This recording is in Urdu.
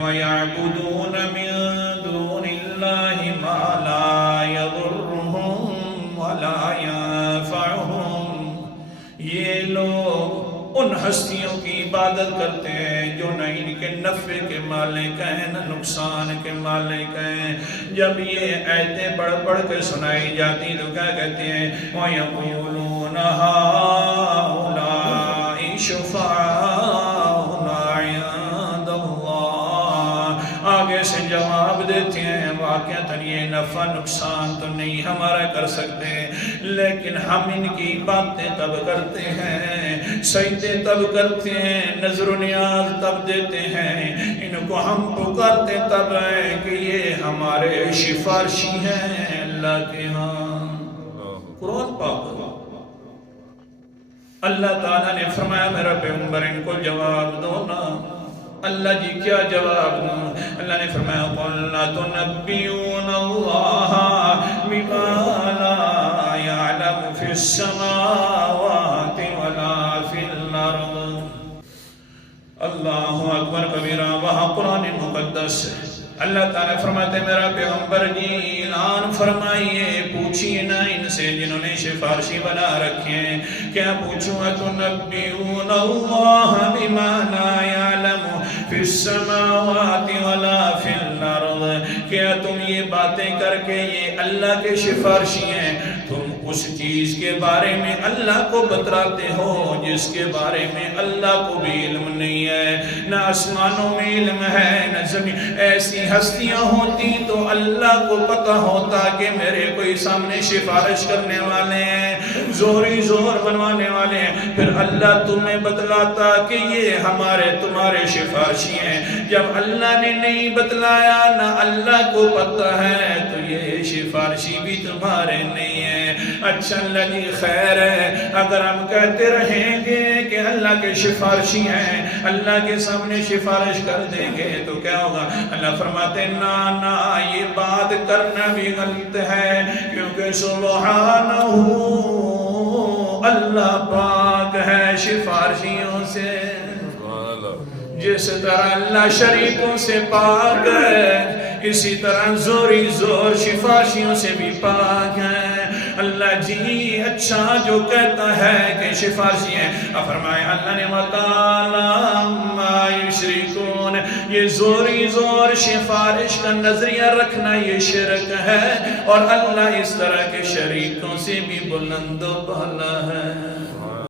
وَيَعْبُدُونَ مِن دُونِ اللَّهِ مَا لَا يَضُرُّهُمْ وَلَا يَنفَعُهُمْ۔ یہ لوگ ان ہستیوں کی عبادت کرتے ہیں جو نہ ان کے نفع کے مالک ہیں نہ نقصان کے مالک ہیں۔ جب یہ آیتیں پڑھ پڑھ کے سنائی جاتی تو کیا کہتے ہیں؟ وَيَقُولُونَ هَؤُلَاءِ شُفَعَاؤُنَا عِندَ اللَّهِ۔ آگے سے جواب دیتے ہیں واقعتاً یہ نفع نقصان تو نہیں ہمارا کر سکتے، لیکن ہم ان کی باتیں تب کرتے ہیں، سجدے تب کرتے ہیں، نظر و نیاز تب دیتے ہیں، ان کو ہم پکارتے تب ہیں کہ یہ ہمارے سفارشی ہیں اللہ کے ہاں۔ قرآن پاک اللہ تعالیٰ نے فرمایا میرا پیغمبر ان کو جواب دو نا۔ اللہ جی کیا جواب دوں؟ اللہ نے فرمایا قُلْ لَتُنَبِّئُونَ اللَّهَ بِمَا لَا يَعْلَمُ فِي السَّمَاوَاتِ وَلَا فِي الْأَرْضِ۔ اللہ اکبر کبیرہ۔ وہاں قرآن مقدس اللہ تعالیٰ فرماتے میرا پیغمبر جی اعلان فرمائیے، پوچھئے نا ان سے جنہوں نے سفارشی بنا رکھے ہیں، کیا پوچھوں؟ أَتُنَبِّئُونَ اللَّهَ بِمَا لَا يَعْلَمُ فِي السَّمَاوَاتِ وَلَا فِي الْأَرْضِ۔ کیا تم یہ باتیں کر کے یہ اللہ کے سفارشی ہیں؟ تم اس چیز کے بارے میں اللہ کو بتلاتے ہو جس کے بارے میں اللہ کو بھی علم نہیں ہے، نہ آسمانوں میں علم ہے نہ زمین۔ ایسی ہستیاں ہوتی تو اللہ کو پتہ ہوتا کہ میرے کوئی سامنے سفارش کرنے والے ہیں، زوری زور بنوانے والے ہیں، پھر اللہ تمہیں بتلاتا کہ یہ ہمارے تمہارے سفارشی ہیں۔ جب اللہ نے نہیں بتلایا نہ اللہ کو پتہ ہے تو یہ سفارشی بھی تمہارے نہیں ہیں۔ اچھا اللہ جی خیر ہے، اگر ہم کہتے رہیں گے کہ اللہ کے سفارشی ہیں، اللہ کے سامنے سفارش کر دیں گے تو کیا ہوگا؟ اللہ فرماتے نا نا یہ بات کرنا بھی غلط ہے، کیونکہ سبحانہ اللہ پاک ہے سفارشیوں سے۔ جس طرح اللہ شریکوں سے پاک ہے اسی طرح زوری زور سفارشیوں سے بھی پاک ہے۔ اللہ جی اچھا جو کہتا ہے کہ سفارشی ہیں، فرمایا اللہ نے وَتَعَالَى عَمَّا يُشْرِكُونَ۔ یہ زوری زور سفارش کا نظریہ رکھنا یہ شرک ہے، اور اللہ اس طرح کے شریکوں سے بھی بلند و بالا ہے۔